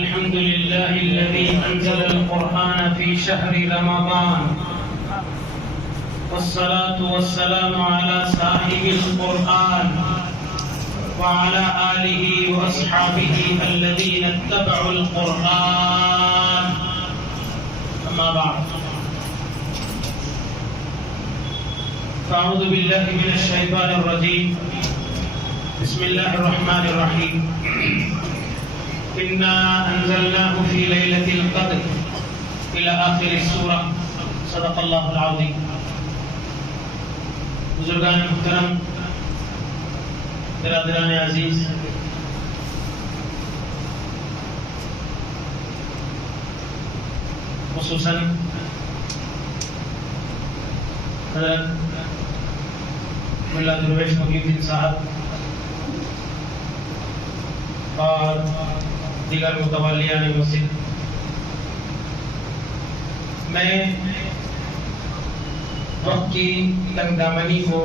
الحمد لله الذي أنزل القرآن في شهر رمضان، والصلاة والسلام على صاحب القرآن وعلى آله وأصحابه الذين اتبعوا القرآن. أما بعد، فأعوذ بالله من الشيطان الرجيم. بسم الله الرحمن الرحيم. إنا أنزلناه في ليلة القدر إلى آخر السورة. صدق الله العظيم. بزرگان محترم، برادران عزیز، خصوصاً حضرت ملا درویش محی الدین صاحب اور دیگر متولیان مسجد، میں وقت کی تنگ دامنی کو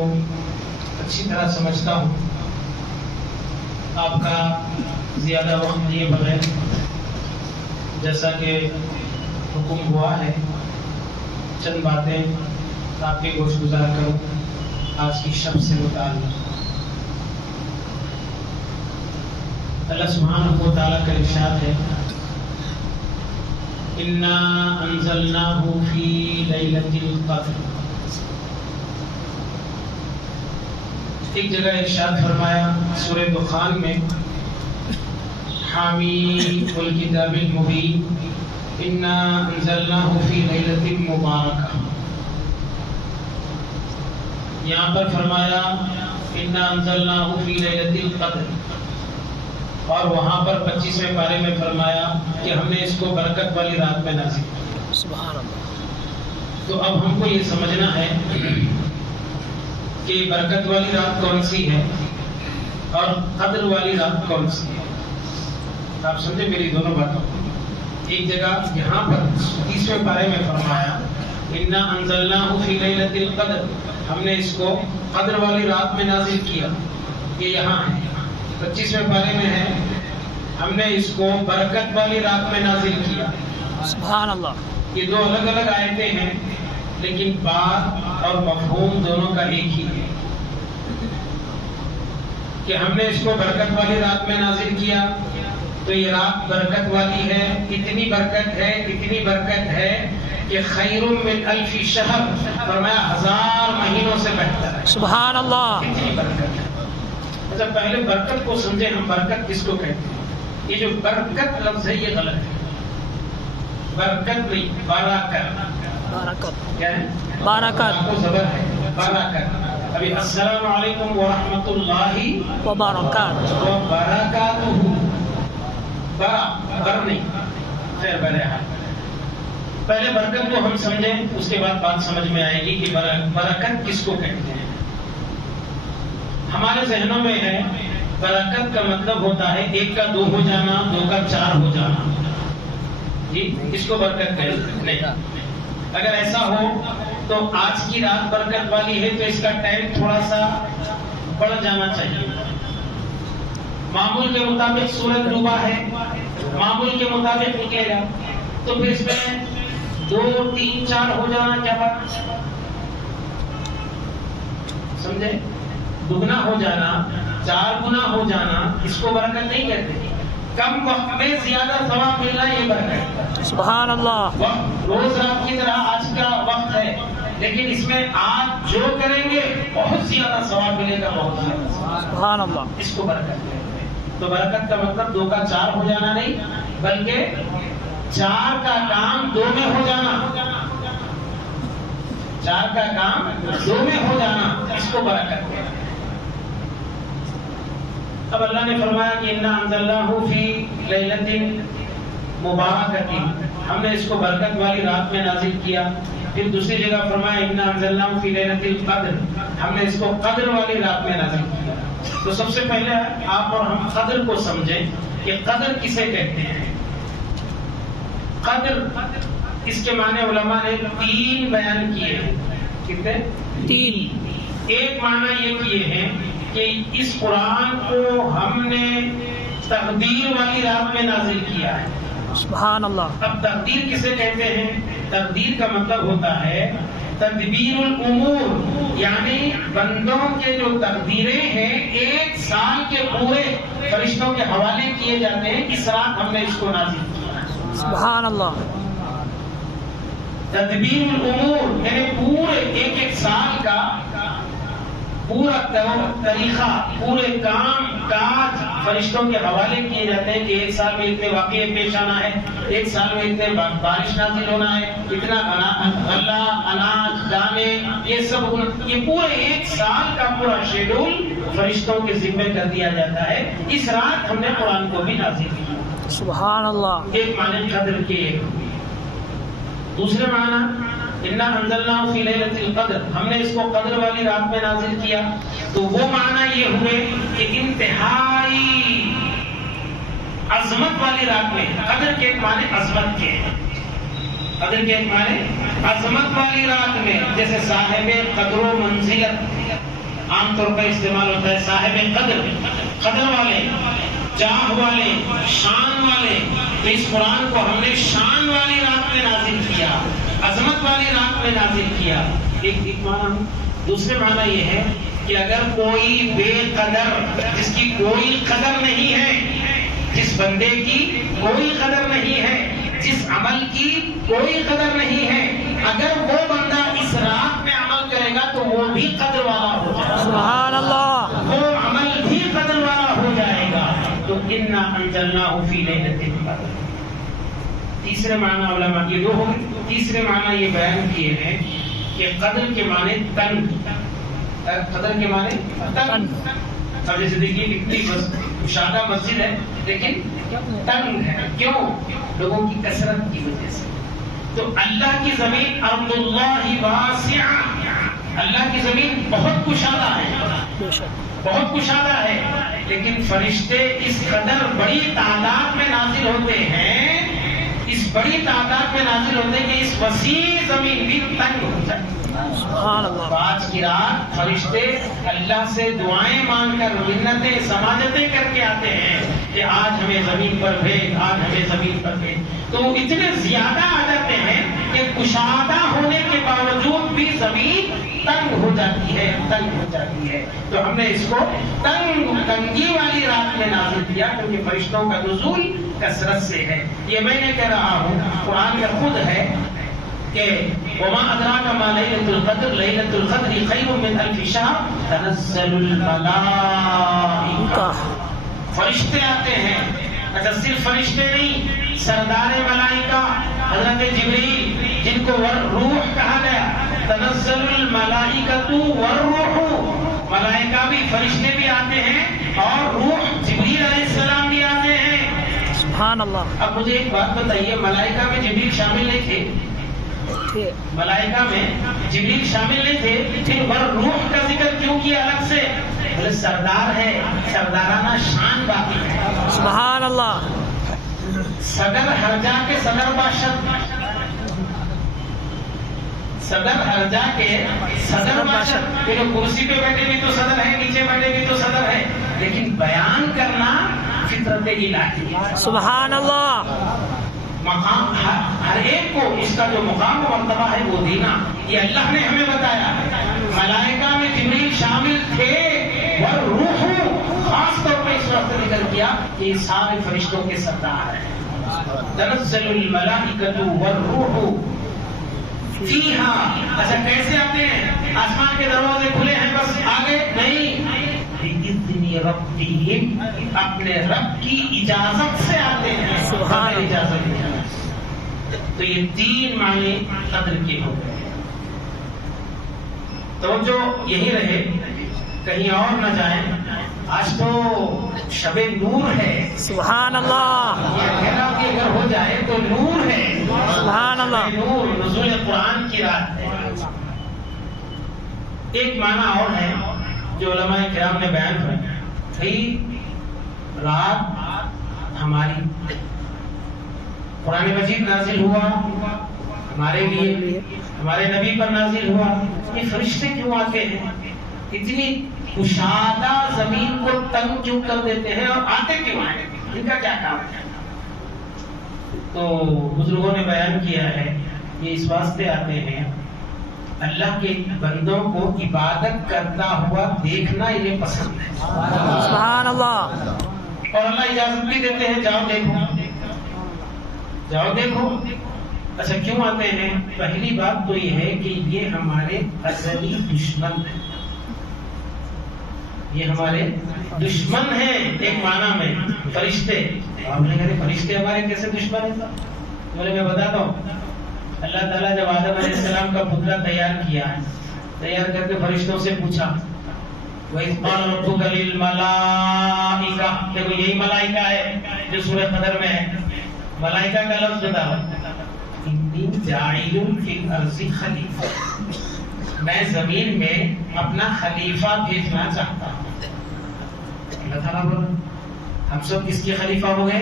اچھی طرح سمجھتا ہوں. آپ کا زیادہ وقت لیے بغیر جیسا کہ حکم ہوا ہے چند باتیں آپ کے گوش گزار کروں آج کی شب سے متعلق. اللہ سبحانہ و تعالیٰ کا ارشاد ہے، اِنَّا أَنزَلْنَاهُ فِي لَيْلَةِ الْقَدْرِ. ایک جگہ ارشاد فرمایا سورہ دخان میں، حامیم والکتاب المبین اِنَّا أَنزَلْنَاهُ فِي لَيْلَةٍ مُبَارَكَةٍ. یہاں پر فرمایا اِنَّا أَنزَلْنَاهُ فِي لَيْلَةِ الْقَدْرِ، اور وہاں پر 25ویں پارے میں فرمایا کہ ہم نے اس کو برکت والی رات میں نازل کیا. سبحان اللہ. تو اب ہم کو یہ سمجھنا ہے کہ برکت والی رات کون سی ہے اور قدر والی رات کون سی ہے. آپ سمجھے میری دونوں باتوں. ایک جگہ یہاں پر 30ویں پارے میں فرمایا اِنَّا أَنزَلْنَاهُ فِي لَيْلَةِ الْقَدْرِ، ہم نے اس کو قدر والی رات میں نازل کیا. یہ یہاں ہے. 25ویں پارے میں ہے ہم نے اس کو برکت والی رات میں نازل کیا. سبحان اللہ. یہ دو الگ الگ آیتیں ہیں لیکن بات اور مفہوم دونوں کا ایک ہی ہے کہ ہم نے اس کو برکت والی رات میں نازل کیا. تو یہ رات برکت والی ہے. اتنی برکت ہے کہ خیر من الف شہر، فرمایا 1000 مہینوں سے بہتر ہے. سبحان اللہ. اتنی برکت ہے. اچھا، پہلے برکت کو سمجھیں. ہم برکت کس کو کہتے ہیں؟ یہ جو برکت لفظ ہے یہ غلط ہے. برکت نہیں، برکت. کیا ہے؟ برکت کو زبر ہے. برکت. ابھی السلام علیکم ورحمۃ اللہ وبرکاتہ. وبرکاتہ. بر نہیں، خیر بہرحال. پہلے برکت کو ہم سمجھیں، اس کے بعد بات سمجھ میں آئے گی کہ برکت کس کو کہتے ہیں. ہمارے ذہنوں میں ہے برکت کا مطلب ہوتا ہے 1 کا 2 ہو جانا، 2 کا 4 ہو جانا. جی، اس کو برکت کہتے نہیں. اگر ایسا ہو تو آج کی رات برکت والی ہے تو اس کا ٹائم تھوڑا سا بڑھ جانا چاہیے. معمول کے مطابق سورج ڈوبا ہے، معمول کے مطابق نکلے گا تو پھر اس میں 2 3 4 ہو جانا کیا بات سمجھے؟ دگنا ہو جانا، 4 گنا ہو جانا، اس کو برکت نہیں کہتے. کم وقت میں زیادہ ثواب ملنا یہ برکت. سبحان اللہ. روز رات کی طرح آج کا وقت ہے لیکن اس میں آج جو کریں گے بہت زیادہ ثواب ملے گا. بہت زیادہ. سبحان اللہ. اس کو برکت کہتے ہیں. تو برکت کا مطلب 2 کا 4 ہو جانا نہیں، بلکہ 4 کا کام 2 میں ہو جانا. 4 کا کام 2 میں ہو جانا، اس کو برکت کہتے ہیں. اب اللہ نے فرمایا کہ اِنَّا أَنزَلْنَاهُ فِي لَيْلَةٍ مُبَارَكَةٍ، ہم نے اس کو برکت والی رات میں نازل کیا. پھر دوسری جگہ فرمایا اِنَّا أَنزَلْنَاهُ فِي لَيْلَةِ الْقَدْرِ، ہم نے اس کو قدر والی رات میں نازل کیا. تو سب سے پہلے آپ اور ہم قدر کو سمجھیں کہ قدر کسے کہتے ہیں. قدر، اس کے معنی علماء نے 3 بیان کیے ہیں. کتنے؟ 3. ایک معنی یہ کیے ہیں کہ اس قرآن کو ہم نے تقدیر والی رات میں نازل کیا ہے. سبحان اللہ. اب تقدیر کسے کہتے ہیں؟ تقدیر کا مطلب ہوتا ہے تدبیر الامور، یعنی بندوں کے جو تقدیریں ہیں ایک سال کے پورے فرشتوں کے حوالے کیے جاتے ہیں. اس رات ہم نے اس کو نازل کیا. سبحان اللہ. تدبیر الامور یعنی پورے ایک سال کا پورا طریقہ، پورے کام کاج فرشتوں کے حوالے کیے جاتے ہیں کہ ایک سال میں اتنے واقعے پیش آنا ہے، ایک سال میں اتنے بارش نازل ہونا ہے، اتنا غلہ، اناج، دانے، یہ سب، یہ پورے ایک سال کا پورا شیڈول فرشتوں کے ذمہ کر دیا جاتا ہے. اس رات ہم نے قرآن کو بھی نازل کیا. سبحان اللہ. ایک معنی قدر کے، دوسرے معنی اِنَّا أَنزَلْنَاهُ فِي لَيْلَةِ الْقَدْرِ، ہم نے اس کو قدر والی رات میں نازل کیا. تو وہ معنی یہ ہوئے کہ انتہائی عظمت والی رات میں. قدر کے ایک معنی عظمت کے، قدر کے ایک معنی عظمت والی رات میں، جیسے صاحب قدر و منزلت عام طور پر استعمال ہوتا ہے. صاحب قدر، قدر والے، جاہ والے، شان والے. تو اس قرآن کو ہم نے شان والی رات میں نازل کیا، عظمت والی رات میں نازل کیا. ایک معنی. دوسرے معنی یہ ہے کہ اگر کوئی بے قدر، جس کی کوئی قدر نہیں ہے، جس بندے کی کوئی قدر نہیں ہے، جس عمل کی کوئی قدر نہیں ہے، اگر وہ بندہ اس رات میں عمل کرے گا تو وہ بھی قدر والا ہو جائے گا. سبحان اللہ. وہ عمل بھی قدر والا ہو جائے گا. تو اِنَّا أَنزَلْنَاهُ فِي لَيْلَةِ الْقَدْرِ. تیسرے معنی علماء یہ دو ہو گئے. تیسرے معنی یہ بیان کیے ہیں کہ قدر کے معنی تنگ، قدر کے معنی تنگ. اب جیسے دیکھیے کتنی کشادہ مسجد ہے لیکن تنگ ہے. کیوں؟ لوگوں کی کثرت کی وجہ سے. تو اللہ کی زمین ارض اللہ واسعہ، اللہ کی زمین بہت کشادہ ہے، بہت کشادہ ہے. لیکن فرشتے اس قدر بڑی تعداد میں نازل ہوتے ہیں، اس بڑی تعداد میں نازل ہوتے ہیں کہ اس وسیع زمین بھی تنگ ہو جائے. سبحان اللہ. آج کی رات فرشتے اللہ سے دعائیں مانگ کر، منتیں، سماجتیں کر کے آتے ہیں کہ آج ہمیں زمین پر بھیج، آج ہمیں زمین پر بھیج. تو اتنے زیادہ آ جاتے ہیں کہ کشادہ ہونے کے باوجود بھی زمین تنگ ہو جاتی ہے، تنگ ہو جاتی ہے. تو ہم نے اس کو تنگی والی رات میں نازل کیا کیونکہ فرشتوں کا نزول کثرت سے ہے. یہ میں نے کہہ رہا ہوں، قرآن کا خود ہے کہ وما ادراک ما لیلۃ القدر، لیلۃ القدر خیر من الف شہر تنزل الملائکہ. فرشتے آتے ہیں. اچھا صرف فرشتے نہیں، سردار ملائکہ حضرت جبریل جن کو روح کہا گیا، تنزل الملائکۃ والروح، ملائکہ بھی، فرشتے بھی آتے ہیں اور روح جبریل علیہ السلام بھی آتے ہیں. سبحان اللہ. اب مجھے ایک بات بتائیے، ملائکہ میں جبریل شامل نہیں تھے؟ ملائکہ میں جبریل شامل نہیں تھے، پھر روح کا ذکر کیوں کیا الگ سے؟ سردار ہے، سردارانہ شان باقی ہے. سبحان اللہ. صدر ہرجا کے صدر باشد، صدر ہرجا کے صدر باشد. کرسی پہ بیٹھے بھی تو صدر ہے، نیچے بیٹھے بھی تو صدر ہے، لیکن بیان کرنا فطرت الہی ہے. سبحان اللہ. مقام ہر ایک کو اس کا جو مقام و مرتبہ ہے وہ دینا، یہ اللہ نے ہمیں بتایا. ملائکہ میں جبریل شامل تھے، والروح خاص طور پہ اس وقت ذکر کیا کہ یہ سارے فرشتوں کے سردار ہیں. تنزل الملائکۃ والروح فیہا. اچھا کیسے آتے ہیں؟ آسمان کے دروازے کھلے ہیں بس آگے نہیں، بِإِذْنِ رَبِّهِمْ، اپنے رب کی اجازت سے آتے ہیں. سبحان اجازت ہے. تو یہ تین معنی قدر کے ہو گئے. توجہ یہی رہے، کہیں اور نہ جائیں. آج تو شب نور ہے. سبحان اللہ. یہ اندھیرا بھی اگر ہو جائے تو نور ہے. سبحان اللہ. نور نزول قرآن کی رات ہے. ایک معنی اور ہے جو علماء کرام نے بیان کیا، رات ہماری قرآن مجید نازل ہوا ہمارے لیے، ہمارے نبی پر نازل ہوا. یہ فرشتے کیوں آتے ہیں؟ اتنی کشادہ زمین کو تنگ کیوں کر دیتے ہیں اور آتے کیوں آئے؟ ان کا کیا کام ہے؟ تو بزرگوں نے بیان کیا ہے یہ اس واسطے آتے ہیں اللہ کے بندوں کو عبادت کرتا ہوا دیکھنا انہیں پسند ہے. سبحان اللہ. اور اللہ اجازت بھی دیتے ہیں جاؤ دیکھو جاؤ دیکھو. اچھا کیوں آتے ہیں؟ پہلی بات تو یہ ہے کہ یہ ہمارے ازلی دشمن ہیں. یہ ہمارے دشمن ہیں ایک معنی میں. فرشتے آپ نے کہا فرشتے ہمارے کیسے دشمن ہیں؟ بولے میں بتاتا ہوں. اللہ تعالیٰ جب آدم علیہ السلام کا پتلا تیار کیا تیار کر کے فرشتوں سے پوچھا وَإِذْ قَالَ رَبُّكَ لِلْمَلَائِكَةِ دیکھو یہی ملائکہ ہے جو سورہ قدر میں ہے. ملائکہ کا لفظ بتاؤ اِنِّي جَاعِلٌ فِي الْأَرْضِ خَلِيفَةً میں زمین میں اپنا خلیفہ بھیجنا چاہتا ہوں. اللہ تعالیٰ بولا ہم سب کس کے خلیفہ ہو گئے؟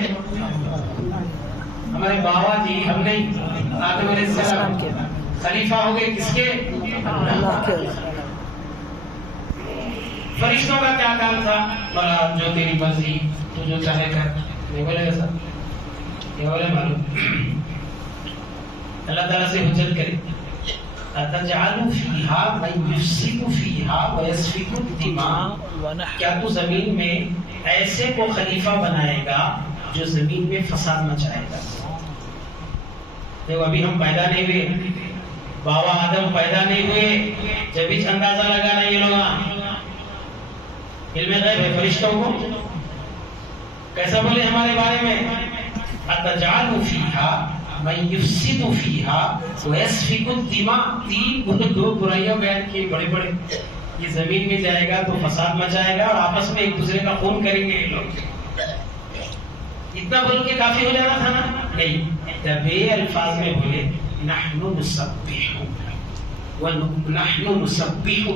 ہمارے بابا جی ہم نہیں آدم علیہ السلام کے خلیفہ ہو گئے کس کے؟ اللہ کے. فرشتوں کا کیا کام تھا؟ بولا جو تیری مرضی تو جو چاہے کر. نہیں بولے گا سر یہ بولے معلوم. اللہ تعالیٰ سے حجت کرے اتجعل فیہا من یفسد فیہا ویسفک الدماء کیا تو زمین میں ایسے کو خلیفہ بنائے گا جو زمین میں فساد مچائے گا؟ دیکھو ابھی ہم پیدا نہیں ہوئے بابا آدم پیدا نہیں ہوئے جب ہی اندازہ لگانا یہ لوگ علم غیب ہے فرشتوں کو کیسا بولے ہمارے بارے میں اتجعل فیہا من یفسد فیہا ویسفک الدماء. تین دو برائیاں بیان کی بڑے بڑے. یہ زمین میں جائے گا تو فساد مچائے گا اور آپس میں ایک دوسرے کا خون کریں گے یہ لوگ. اتنا بول کے کافی ہو جانا تھا نا؟ نہیں. جب یہ الفاظ میں بولے نحن نسبح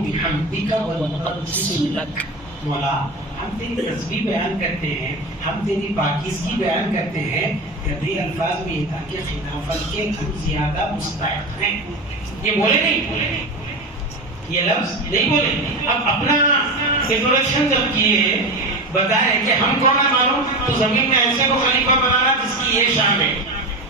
بحمدک ونقدس لک مولا ہم تیری تسبیح بیان کرتے ہیں ہم تیری پاکیزگی بیان کرتے ہیں. کبھی الفاظ میں یہ تھا کہ خلافت کے ہم زیادہ مستحق ہیں. یہ بولے نہیں یہ لفظ نہیں بولے. اب اپنا انٹروڈکشن جب کیے بتائے کہ ہم کون ہے معلوم تو زمین میں ایسے کو خلیفہ بنانا جس کی یہ شان ہے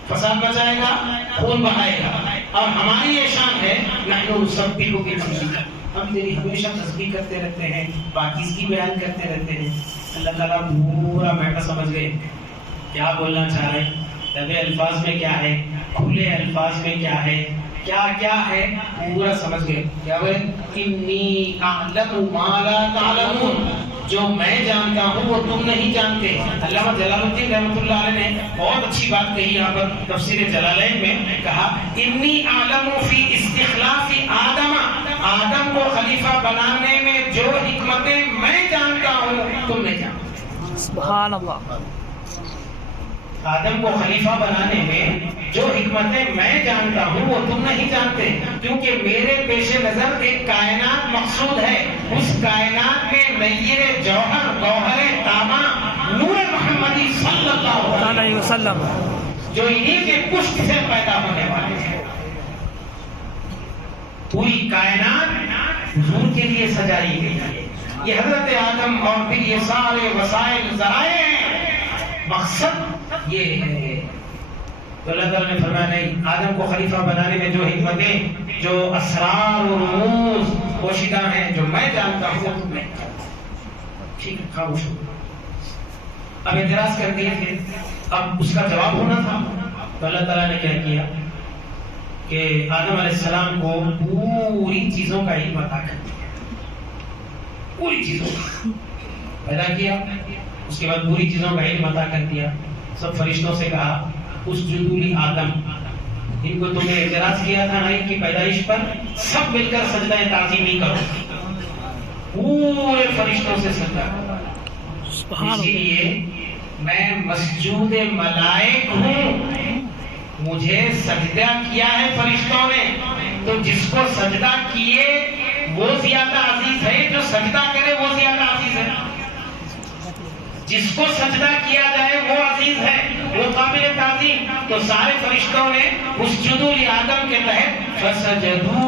فساد بچائے گا خون بہائے گا. اور ہماری یہ شان ہے نحن نسبح بحمدک ہم تیری ہمیشہ تسبیح کرتے رہتے ہیں پاکیزگی بیان کرتے رہتے ہیں. اللہ تعالیٰ پورا میٹر سمجھ گئے کیا بولنا چاہ رہے ہیں. دبے الفاظ میں کیا ہے کھلے الفاظ میں کیا ہے کیا ہے پورا سمجھ گئے. کیا بولے انی اعلم ما لا تعلمون جو میں جانتا ہوں وہ تم نہیں جانتے. علامہ جلال الدین رحمۃ اللہ علیہ نے بہت اچھی بات کہی یہاں پر تفسیر جلالین میں کہا انی اعلم فی استخلاف آدم کو خلیفہ بنانے میں جو حکمتیں میں جانتا ہوں تم نہیں جانتے. سبحان اللہ. آدم کو خلیفہ بنانے میں جو حکمتیں میں جانتا ہوں وہ تم نہیں جانتے کیونکہ میرے پیش نظر ایک کائنات مقصود ہے. اس کائنات میں نیر جوہر گوہر تاباں نور محمدی صلی اللہ علیہ وسلم جو انہی کے پشت سے پیدا ہونے والے ہیں. پوری کائنات حضور کے لیے سجائی گئی ہے. یہ حضرت آدم اور پھر یہ سارے وسائل ذرائع ہیں. مقصد یہ ہے تو اللہ تعالیٰ نے فرمایا نہیں آدم کو خلیفہ بنانے میں جو حکمتیں جو اسرار و رموز پوشیدہ ہیں جو میں جانتا ہوں تم نہیں جانتا. ٹھیک ہے خاموش ہو. اب اعتراض کر دیے تھے اب اس کا جواب ہونا تھا تو اللہ تعالیٰ نے کیا کیا کہ آدم علیہ السلام کو پوری چیزوں کا علم عطا کر دیا. پوری چیزوں کا پیدا کیا اس کے بعد پوری چیزوں کا علم عطا کر دیا. سب فرشتوں سے کہا اس جدولی آدم ان کو تم نے اعتراض کیا تھا نا ان کی پیدائش پر سب مل کر سجدہ تعظیمی کرو. پورے فرشتوں سے سجدہ کرو. اسی لیے میں مسجود ملائک ہوں مجھے سجدہ کیا ہے فرشتوں نے تو جس کو سجدہ کیے وہ زیادہ عزیز ہے جو سجدہ کرے وہ زیادہ عزیز ہے. جس کو سجدہ کیا جائے وہ عزیز ہے وہ قابل تعظیم. تو سارے فرشتوں نے اس جدول آدم کے تحت فسجدوا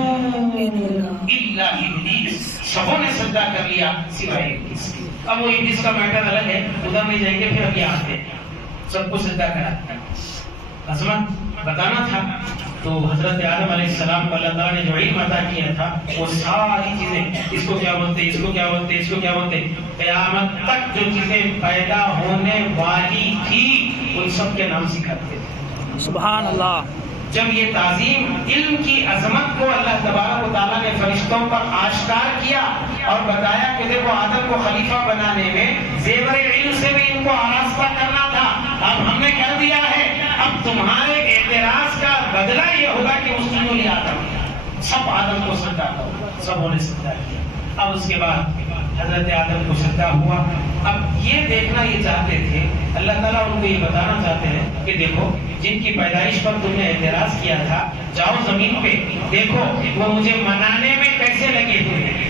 الا ابلیس سبوں نے سجدہ کر لیا سوائے ابلیس. اب وہ ابلیس کا میٹر الگ ہے ادھر نہیں جائیں گے پھر اب یہ آتے ہیں سب کو سجدہ کرا. عظمت بتانا تھا تو حضرت آدم علیہ السلام کو اللہ تعالیٰ نے جو علم عطا کیا تھا وہ ساری چیزیں اس کو کیا بولتے، اس کو کیا بولتے، اس کو کیا بولتے، قیامت تک جو چیزیں پیدا ہونے والی تھی ان سب کے نام سکھاتے تھے. سبحان اللہ. جب یہ تعظیم علم کی عظمت کو اللہ تبارک و تعالیٰ نے فرشتوں پر آشکار کیا اور بتایا کہ دیکھو آدم کو خلیفہ بنانے میں زیور علم سے بھی ان کو آراستہ کرنا تھا، اب ہم نے کر دیا ہے، اب تمہارے اعتراض کا بدلہ یہ ہوگا کہ مسلموں نے آدم سب آدم کو سجدہ کرو، سبوں نے سجدہ کیا. اب اس کے بعد حضرت آدم کو سجدہ ہوا. اب یہ دیکھنا یہ چاہتے تھے، اللہ تعالیٰ ان کو یہ بتانا چاہتے ہیں کہ دیکھو جن کی پیدائش پر تم نے اعتراض کیا تھا، جاؤ زمین پہ دیکھو وہ مجھے منانے میں کیسے لگے ہوئے ہیں.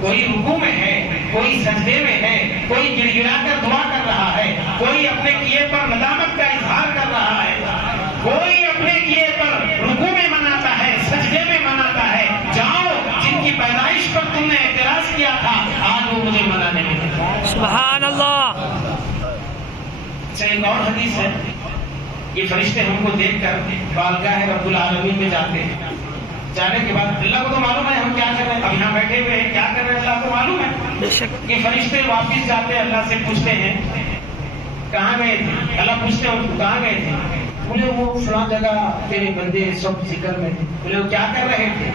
کوئی رکوع میں ہے، کوئی سجدے میں ہے، کوئی گڑ گڑا کر دعا کر رہا ہے، کوئی اپنے کیے پر ندامت کا اظہار کر رہا ہے، کوئی اپنے کیے پر رکوع میں مناتا ہے، سجدے میں مناتا ہے. جاؤ جن کی پیدائش پر تم نے اعتراض کیا تھا آج وہ مجھے منانے میں لگے. سبحان اللہ. اچھا ایک اور حدیث ہے، یہ فرشتے ہم کو دیکھ کر بارگاہ رب العالمین میں جاتے ہیں. جانے کے بعد اللہ کو تو معلوم ہے ہم کیا کر رہے ہیں، اب یہاں بیٹھے ہوئے ہیں کیا کر رہے ہیں اللہ کو معلوم ہے. بے شک. یہ فرشتے واپس جاتے ہیں اللہ سے پوچھتے ہیں کہاں گئے تھے. اللہ پوچھتے ہیں کہاں گئے تھے، بولے وہ فلاں جگہ تیرے بندے سب ذکر میں تھے. بولے وہ کیا کر رہے تھے،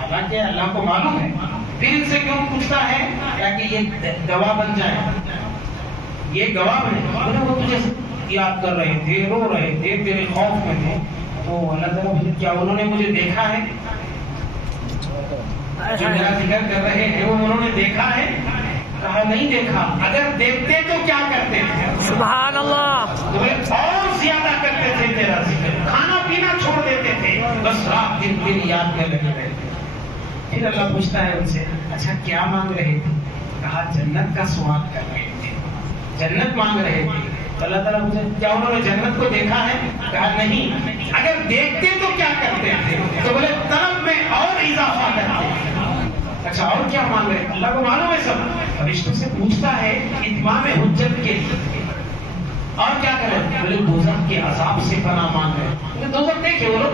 حالانکہ اللہ کو معلوم ہے. پھر ان سے کیوں پوچھتا ہے تاکہ یہ گواہ بن جائے، یہ گواہ بنے. بولے وہ تجھے یاد کر رہے تھے، رو رہے تھے، تیرے خوف میں تھے. تو اللہ تعالیٰ کیا انہوں نے مجھے دیکھا ہے، جو میرا ذکر کر رہے ہیں وہ انہوں نے دیکھا ہے؟ کہا نہیں دیکھا. اگر دیکھتے تو کیا کرتے تھے؟ سبحان اللہ. اور زیادہ کرتے تھے تیرا ذکر، کھانا پینا چھوڑ دیتے تھے، بس رات دن تیری یاد میں لگے رہتے. پھر اللہ پوچھتا ہے ان سے اچھا کیا مانگ رہے تھے. کہا جنت کا سوال کر رہے تھے، جنت مانگ رہے تھے. اللہ تعالیٰ پوچھے کیا انہوں نے جنت کو دیکھا ہے. کہا نہیں. اگر دیکھتے تو کیا کرتے تھے. تو بولے طلب میں اور اضافہ کرتے. اچھا اور کیا مانگ رہے، اللہ کو معلوم ہے سب. فرشتوں سے پوچھتا ہے اتمام حجت کے لیے اور کیا کریں. بولے دوزخ کے عذاب سے پناہ مانگ رہے. بولے دوزخ دیکھے وہ لوگ،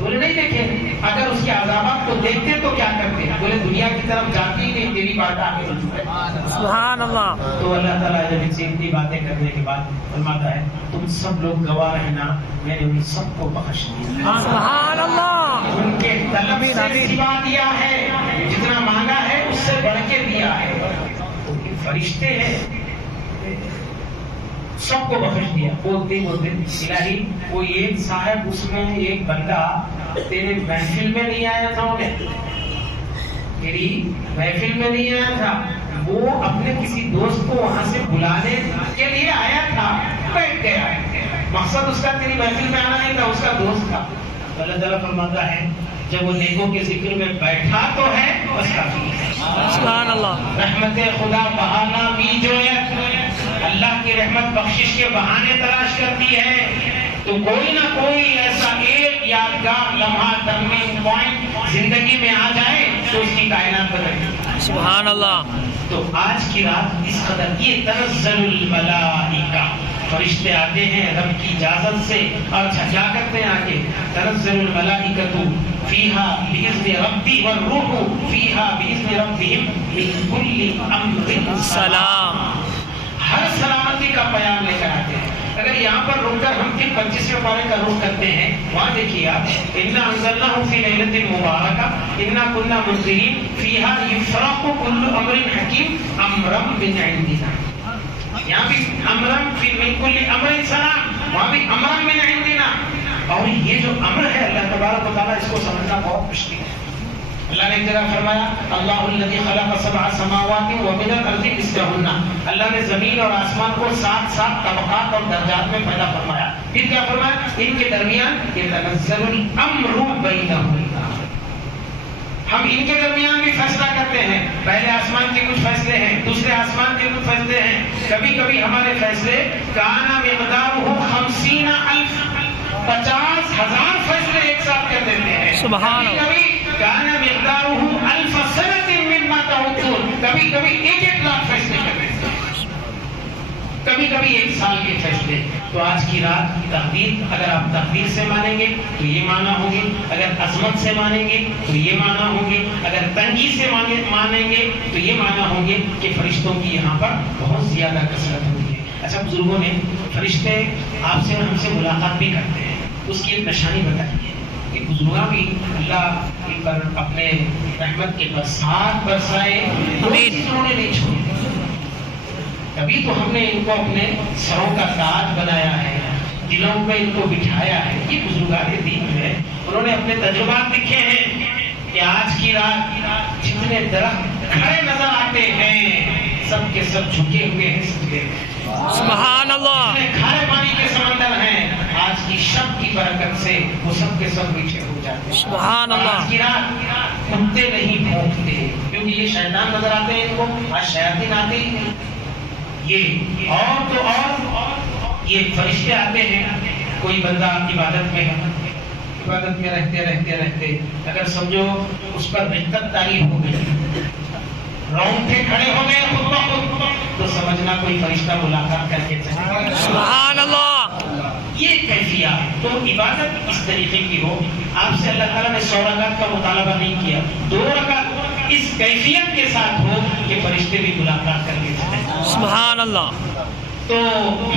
بولے نہیں دیکھے. اگر اس کے عذابات کو دیکھتے تو کیا کرتے. بولے دنیا کی طرف جاتی ہی نہیں، تیری بات آگے. سبحان اللہ. تو اللہ تعالیٰ جب ان سے اتنی باتیں کرنے کے بعد فرماتا ہے تم سب لوگ گواہ رہنا، میں نے ان سب کو بخش دیا. سبحان اللہ. ان کے طلب سے سوا دیا ہے، جتنا مانگا ہے اس سے بڑھ کے دیا ہے. فرشتے ہیں سب کو بخش دیا. بولتے بولتے الہی وہ ایک صاحب اس میں ایک بندہ تیرے محفل میں نہیں آیا تھا، انہیں تیری محفل میں نہیں آیا تھا، وہ اپنے کسی دوست کو وہاں سے بلانے کے لیے آیا تھا، بیٹھ گیا. مقصد اس کا تیری محفل میں آنا نہیں تھا، اس کا دوست تھا. اللہ تعالیٰ فرماتا ہے جب وہ نیکوں کے ذکر میں بیٹھا تو ہے بس کافی ہے. سبحان اللہ. رحمت خدا بہانہ بھی جو ہے اللہ کی رحمت بخشش کے بہانے تلاش کرتی ہے. تو کوئی نہ کوئی ایسا ایک یادگار لمحہ ٹرننگ پوائنٹ زندگی میں آ جائے تو اس کی کائنات بدل. سبحان اللہ. تو آج کی رات اس قدر یہ تنزل الملائکہ، فرشتے آتے ہیں رب کی اجازت سے. اور کیا کرتے ہیں آگے، تنزل الملائکۃ فیہا باذن ربی والروح فیہا باذن ربہم من کل امر سلام. ہر سلامتی کا پیام لے کر آتے ہیں. اگر یہاں پر رک کر ہم پھر 25ویں پارے کا رخ کرتے ہیں، وہاں دیکھیے آپ انا انزلناہ فی لیلۃ مبارکہ انا کنا منذرین فیہا یفرق کل امر حکیم امرا من عندنا. یہاں بھی امرا فی من کل امر سلام، وہاں بھی امرا من عندنا. اور یہ جو امر ہے اللہ تبارک و تعالیٰ اس کو سمجھنا بہت مشکل ہے. اللہ نے ایک جگہ فرمایا اللہ الذی خلق سبع سماوات ومن الارض مثلہن. اللہ نے زمین اور آسمان کو 7 طبقات اور درجات میں پیدا فرمایا. پھر کیا فرمایا، ان کے درمیان یتنزل الامر بینہم. ہم ان کے درمیان بھی فیصلہ کرتے ہیں. پہلے آسمان کے کچھ فیصلے ہیں، دوسرے آسمان کے کچھ فیصلے ہیں. کبھی کبھی ہمارے فیصلے کان مقدارہ 50,000 50,000 فیصلے ایک ساتھ کر دیتے ہیں. سبحان اللہ. کبھی کان مقدارہ 1000 سنۃ مما تعدون، کبھی کبھی 1 لاکھ فیصلے کر دیتے ہیں. کبھی کبھی 1 سال کے فیصلے. تو آج کی رات تقدیر، اگر آپ تقدیر سے مانیں گے تو یہ معنی ہوں گے، اگر عظمت سے مانیں گے تو یہ معنی ہوں گے، اگر تنگی سے مانیں گے تو یہ معنی ہوں گے کہ فرشتوں کی یہاں پر بہت زیادہ کثرت ہوتی ہے۔ اچھا، بزرگوں نے فرشتے آپ سے اور ہم سے ملاقات بھی کرتے ہیں، اس کی ایک نشانی بتائی ہے کہ بزرگاں بھی اللہ پر اپنے رحمت کے برسات برسائے، انہوں نے نہیں چھوڑی۔ کبھی تو ہم نے ان کو اپنے سروں کا تاج بنایا ہے، دلوں پہ ان کو بٹھایا ہے۔ یہ بزرگان دین ہے، انہوں نے اپنے تجربات لکھے ہیں کہ آج کی رات جتنے درخت کھڑے نظر آتے ہیں سب کے سب جھکے ہوئے ہیں سجدے میں۔ سبحان اللہ۔ جتنے کھارے پانی کے سمندر ہیں آج کی شب کی برکت سے وہ سب کے سب پیچھے ہو جاتے ہیں۔ سبحان اللہ۔ آج کی رات کتے نہیں بھونکتے کیونکہ یہ شیطان نظر آتے ہیں ان کو، آج شیاطین آتے ہی نہیں، یہ اور تو اور یہ فرشتے آتے ہیں۔ کوئی بندہ عبادت میں ہے، عبادت میں رہتے اگر سمجھو اس پر رقت طاری ہو گئی، رونگٹے کھڑے ہو گئے خود بخود، تو سمجھنا کوئی فرشتہ ملاقات کر کے چلے۔ سبحان اللہ۔ یہ کیفیت تو عبادت اس طریقے کی ہو۔ آپ سے اللہ تعالیٰ نے 100 رکعت کا مطالبہ نہیں کیا، 2 رکعت اس کیفیت کے ساتھ ہو کہ فرشتے بھی ملاقات کر کے چلے۔ سبحان اللہ۔ تو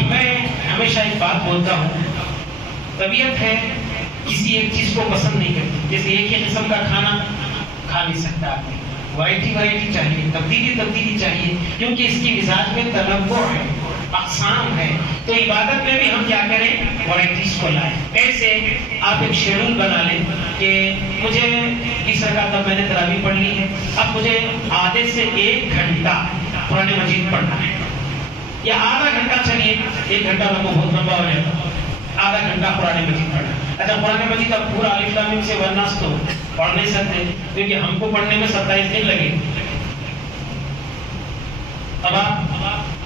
میں ہمیشہ ایک بات بولتا ہوں، طبیعت ہے کسی ایک چیز کو پسند نہیں کرتی، جیسے ایک ہی قسم کا کھانا کھا نہیں سکتا آدمی، ورائٹی چاہیے، تبدیلی چاہیے، کیونکہ اس کی مزاج میں تنوع ہے، اقسام ہے۔ تو عبادت میں بھی ہم کیا کریں، ورائٹیز کو لائیں۔ ایسے آپ ایک شیڈول بنا لیں کہ مجھے 20 رکعت اب میں نے تراویح پڑھ لی ہے، اب مجھے آدھے سے 1 گھنٹہ قرآن مجید پڑھنا ہے، یا آدھا گھنٹہ، چلیے 1 گھنٹہ میں بہت لمبا ہو جاتا، آدھا گھنٹہ قرآن مجید پڑھنا۔ اچھا، قرآن مجید اب پورا الف لام میم سے ورناس تو پڑھ نہیں سکتے کیونکہ ہم کو پڑھنے میں 27 دن لگے۔ اب آپ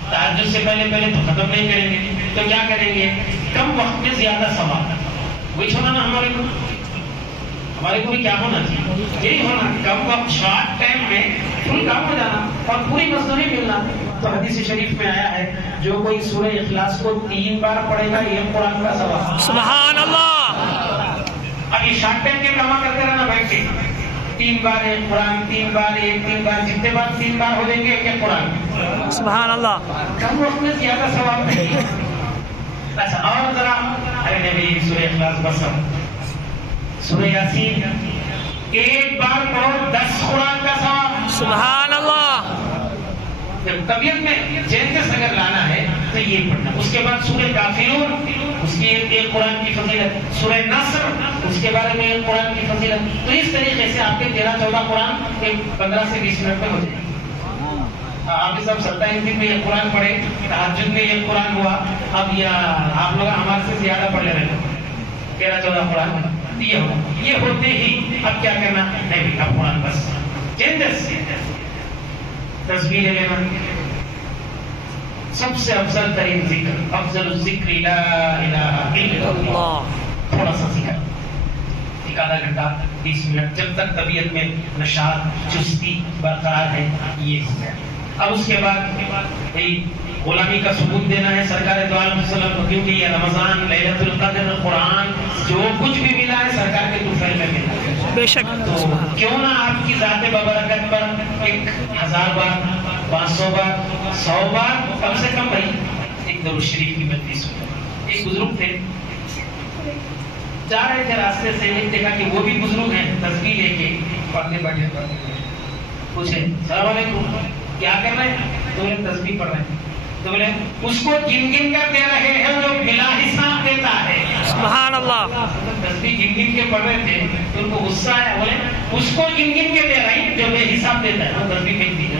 تہجد سے پہلے تو ختم نہیں کریں گے، تو کیا کریں گے، کم وقت میں زیادہ ثواب۔ وہی ہونا نا ہمارے کو بھی کیا ہونا چاہیے، یہی ہونا، کم وقت شارٹ ٹائم میں فل کام ہو جانا اور پوری مزدوری ملنا۔ تو حدیث شریف میں آیا ہے جو کوئی سورہ اخلاص کو 3 بار پڑھے گا یہ قرآن کا ثواب۔ سبحان اللہ۔ اب یہ شارٹ ٹائم کے کام کرتے رہنا بیٹھ کے، 3 بار ایک قرآن، 3 بار ایک، 3 بار، جتنے بار 3 بار ہو جائیں گے ایک قرآن۔ سبحان اللہ۔ کم وقت میں زیادہ ثواب نہیں۔ اچھا، اور ذرا ارے نبی سورہ اخلاص بس، سورہ یاسین ایک بار پڑھو 10 قرآن کا ثواب۔ سبحان اللہ۔ طبیعت میں چینجز اگر لانا ہے تو یہ پڑھنا۔ اس کے بعد سورہ کافرون، اس کی ایک قرآن کی فضیلت، سورہ نصر اس کے بارے میں ایک قرآن کی فضیلت۔ تو اس طریقے سے آپ کے 13-14 قرآن ایک 15 سے 20 منٹ میں ہو جائے گا۔ آپ سب 27 دن میں یہ قرآن پڑھے، تہجد میں یہ قرآن ہوا، اب یا آپ لوگ ہمارے سے زیادہ پڑھ لے رہے ہیں 13-14 قرآن یہ ہوتے ہی اب کیا کرنا نہیں، اب قرآن بس چینجز، تسبیح لے لینا، سب سے افضل ترین ذکر، افضل الذکر لا الہ الا اللہ، تھوڑا سا ذکر، 1 گھنٹہ 20 منٹ، جب تک طبیعت میں نشاط چستی برقرار ہے یہ ہو گیا۔ اب اس کے بعد غلامی کا ثبوت دینا ہے سرکار دو عالم صلی اللہ علیہ وسلم، کیونکہ یہ رمضان، لیلۃ القدر، قرآن جو کچھ بھی ملا ہے سرکار کے طفیل میں ملا ہے، بے شک۔ تو کیوں نہ آپ کی ذات ببرکت پر 1000 بار، 500 بار، 100 بار، کم سے کم بھائی ایک درود شریف کی مجلس ہو۔ ایک بزرگ تھے، جا رہے تھے راستے سے، ایک دیکھا کہ وہ بھی بزرگ ہیں، تسبیح لے کے پڑھتے بیٹھے، پوچھے السلام علیکم کیا کر رہے ہیں؟ تو بولے تسبیح پڑھ رہے ہیں۔ تو بولے اس کو گن گن کر دے رہے ہیں جو بلا حساب دیتا ہے۔ سبحان اللہ۔ تسبیح گن گن کے پڑھ رہے تھے تو ان کو غصہ آیا، بولے اس کو گن گن کے دے رہے ہیں جو بے حساب دیتا ہے، وہ تسبیح پھینک دیجیے۔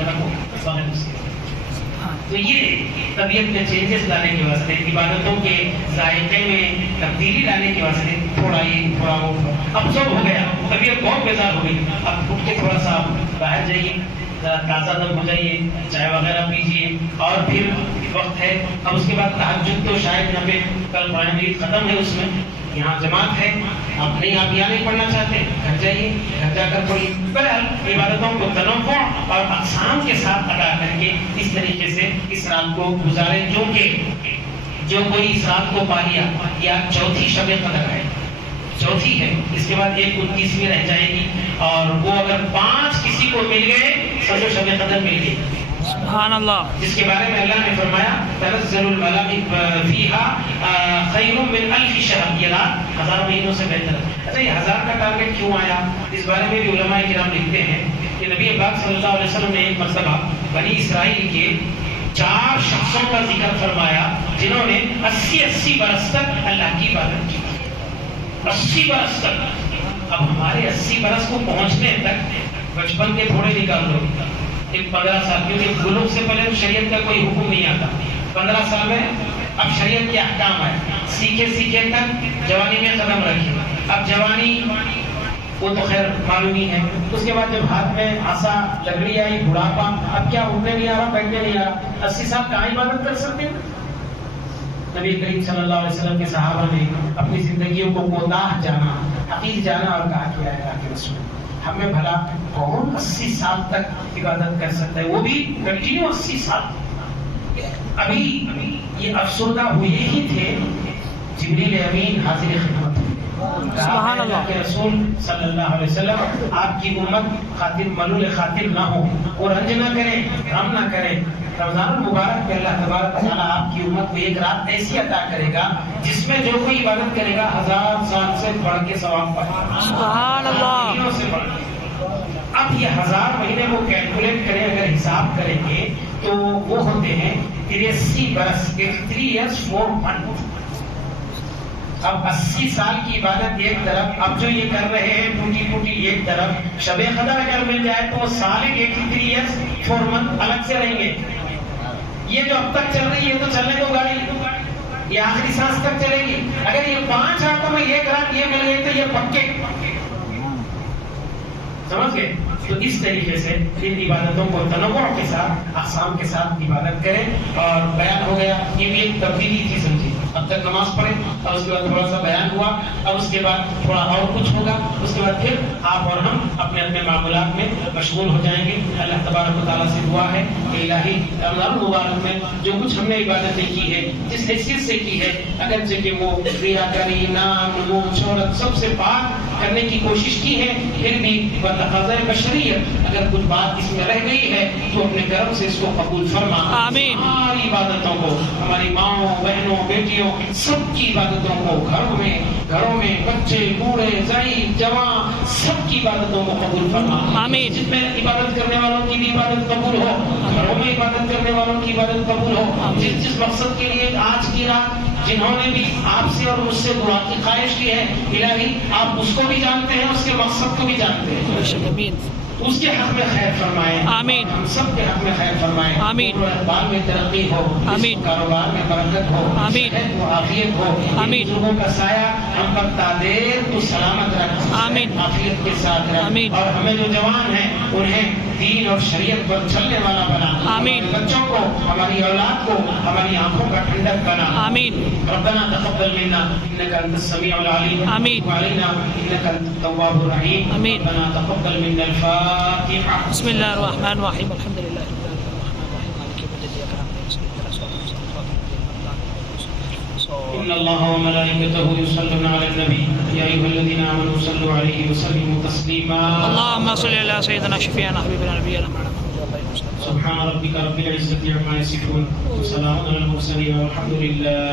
تو یہ طبیعت میں چینجز لانے کے واسطے، عبادتوں کے ذائقے میں تبدیلی لانے کے واسطے تھوڑا یہ تھوڑا وہ، اب سب ہو گیا، طبیعت بہت بیزار ہو گئی، اب اٹھ کے تھوڑا سا باہر جائیے، تازہ دم ہو جائیے، چائے وغیرہ پیجیے، اور پھر وقت ہے اب اس کے بعد تہجد، تو شاید یہاں پہ کل قرآن مجید ختم ہے، اس میں یہاں جماعت ہے، آپ یہاں نہیں پڑھنا چاہتے گھر جائیے، گھر جا کر پڑھیے۔ بہرحال عبادتوں کو تنوع اور اقسام کے ساتھ ادا کر کے اس طریقے سے اس رات کو گزاریں، کیونکہ جو کوئی اس رات کو پا لیا، یا چوتھی شب قدر ہے، چوتھی ہے، اس کے بعد ایک 29ویں رہ جائے گی، اور وہ اگر 5 کسی کو مل گئے سمجھو شب قدر مل گئی، سبحان اللہ، جس کے بارے میں اللہ نے فرمایا تنزل الملائکۃ فیہا خیر من الف شہر، یہ رات 1000 مہینوں سے بہتر ہے۔ اچھا یہ 1000 کا ٹارگٹ کیوں آیا؟ اس بارے میں بھی علماء کرام لکھتے ہیں کہ نبی پاک صلی اللہ علیہ وسلم نے ایک مرتبہ بنی اسرائیل کے 4 شخصوں کا ذکر فرمایا جنہوں نے 80 برس تک اللہ کی عبادت کی، 80 برس تک۔ اب ہمارے 80 برس کو پہنچنے تک بچپن کے تھوڑے نکال دو، ایک 15 سال، کیونکہ بلوغ سے پہلے شریعت کا کوئی حکم نہیں آتا، 15 سال میں اب شریعت کے احکام ہے، سیکھے سیکھے تک جوانی میں قدم رکھے، اب جوانی وہ تو خیر معلوم ہی ہے، اس کے بعد جب ہاتھ میں عصا لکڑی آئی، بڑھاپا، اب کیا اٹھنے نہیں آ رہا، بیٹھنے نہیں آ رہا، 80 سال کہاں عبادت کر سکتے ہیں؟ نبی کریم صلی اللہ علیہ وسلم کے صحابہ نے اپنی زندگیوں کو کوتاہ جانا، حقیر جانا، اور کہا کہ اے اللہ کے رسول ہمیں بھلا کون 80 سال تک عبادت کر سکتا ہے، وہ بھی کنٹینیو 80 سال۔ ابھی یہ افسردہ ہوئے ہی تھے، جبریل امین حاضر خدمت، سبحان اللہ کے رسول صلی اللہ علیہ وسلم آپ کی امت خاطر ملول خاطر نہ ہو، اور رنج نہ کرے، غم نہ کرے۔ رمضان المبارک میں اللہ تبارک تعالیٰ آپ کی امت کو ایک رات ایسی عطا کرے گا جس میں جو کوئی عبادت کرے گا 1000 سال سے بڑھ کے ثواب پائے گا، سبحان اللہ۔ مہینوں سے بڑھ کے۔ اب یہ 1000 مہینے وہ کیلکولیٹ کریں، اگر حساب کریں گے تو وہ ہوتے ہیں 83 برس، 83 years 4 months۔ اب 80 سال کی عبادت ایک طرف، اب جو یہ کر رہے ہیں ٹوٹی ٹوٹی ایک طرف، شب قدر اگر مل جائے تو سال 83 years 4 months الگ سے رہیں گے۔ یہ جو اب تک چل رہی ہے تو چلنے کو گاڑی، یہ آخری سانس تک چلے گی۔ اگر یہ 5 راتوں میں ایک رات یہ مل گئی تو یہ پکے، سمجھ گئے؟ تو اس طریقے سے ان عبادتوں کو تنوع کے ساتھ، اقسام کے ساتھ عبادت کریں۔ اور بیان ہو گیا، یہ بھی ایک تبدیلی تھی، سمجھے، اب تک نماز پڑھیں اور اس کے بعد تھوڑا سا بیان ہوا، اب اس کے بعد تھوڑا اور کچھ ہوگا، اس کے بعد پھر آپ اور ہم اپنے اپنے معمولات میں مشغول ہو جائیں گے۔ اللہ تبارک و تعالیٰ سے دعا ہے کہ الہی رمضان المبارک میں جو کچھ ہم نے عبادتیں کی ہے، جس حیثیت سے کی ہے، اگرچہ کہ وہ ریاکاری، نام، نمود، شہرت سب سے پاک کرنے کی کوشش کی ہے، پھر بھی بتقاضۂ بشریت اگر کچھ بات اس میں رہ گئی ہے تو اپنے کرم سے اس کو قبول فرما۔ آمین۔ ہماری عبادتوں کو، ہماری ماؤں، بہنوں، بیٹیوں، سب کی عبادتوں کو، گھروں میں بچے، بوڑھے، ضعیف، جوان، سب کی عبادتوں کو قبول فرما۔ آمین۔ جس میں عبادت کرنے والوں کی بھی عبادت قبول ہو، گھروں میں عبادت کرنے والوں کی عبادت قبول ہو، جس مقصد کے لیے آج کی رات جنہوں نے بھی آپ سے اور مجھ سے دعا کی خواہش کی ہے، الہی آپ اس کو بھی جانتے ہیں، اس کے مقصد کو بھی جانتے ہیں، اس کے حق میں خیر فرمائیں، آمین۔ ہم سب کے حق میں خیر فرمائیں، آمین۔ اقبال میں ترقی ہو، آمین۔ کاروبار میں برکت ہو، آمین۔ صحت و عافیت ہو، آمین۔ بزرگوں کا سایہ ہم پر تادیر تو سلامت رکھ، آمین۔ عافیت کے ساتھ رکھ، آمین۔ اور ہمیں جو جوان ہیں انہیں دین اور شریعت پر چلنے والا بنا، آمین۔ بچوں کو، ہماری اولاد کو ہماری آنکھوں کا ٹھنڈک بنا۔ آمین۔ ربنا تقبل منا انك انت السميع العليم آمين. وعلينا انك انت التواب الرحيم آمين. ربنا تقبل منا الفاتحه۔ بسم الله الرحمن الرحيم، الحمد لله رب العالمين الرحمن الرحيم مالك يوم الدين اياك نعبد واياك نستعين ان الله وملائكته يصلون على النبي يا ايها الذين امنوا صلوا عليه وسلموا تسليما۔ اللهم صل على سيدنا شفيعنا حبيبنا نبينا محمد۔ سبحان ربك رب العزة عما يصفون وسلام على المرسلين والحمد لله۔